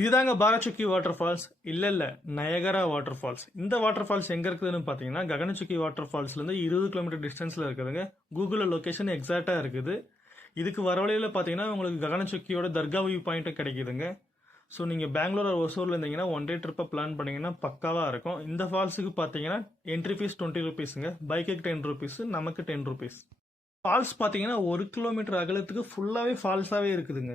இதுதாங்க பாரச்சுக்கி water falls இல்ல Niagara water falls. இந்த வாட்டர் ஃபால்ஸ் எங்க இருக்குதுன்னு பாத்தீங்கன்னா ககனச்சுக்கி வாட்டர் ஃபால்ஸ்ல இருந்து 20 கிலோமீட்டர் டிஸ்டன்ஸ்ல இருக்குதுங்க. கூகுள்ல லொகேஷன் எக்ஸாக்டா இருக்குது. இதுக்கு வர வழியில பாத்தீங்கன்னா உங்களுக்கு ககனச்சுக்கியோட தர்கா வியூ பாயிண்ட்டும் கிடைக்குதுங்க. ஸோ நீங்கள் பெங்களூர் ஒசூரில் இருந்தீங்கன்னா ஒன் டே ட்ரிப்பை பிளான் பண்ணிங்கன்னா பக்காவாக இருக்கும். இந்த ஃபால்ஸுக்கு பார்த்தீங்கன்னா என்ட்ரி ஃபீஸ் 20 ருபீஸுங்க, பைக்குக்கு 10 ருபீஸ், நமக்கு 10 ருபீஸ். ஃபால்ஸ் பார்த்தீங்கன்னா 1 கிலோமீட்டர் அகலத்துக்கு ஃபுல்லாகவே ஃபால்ஸாகவே இருக்குதுங்க.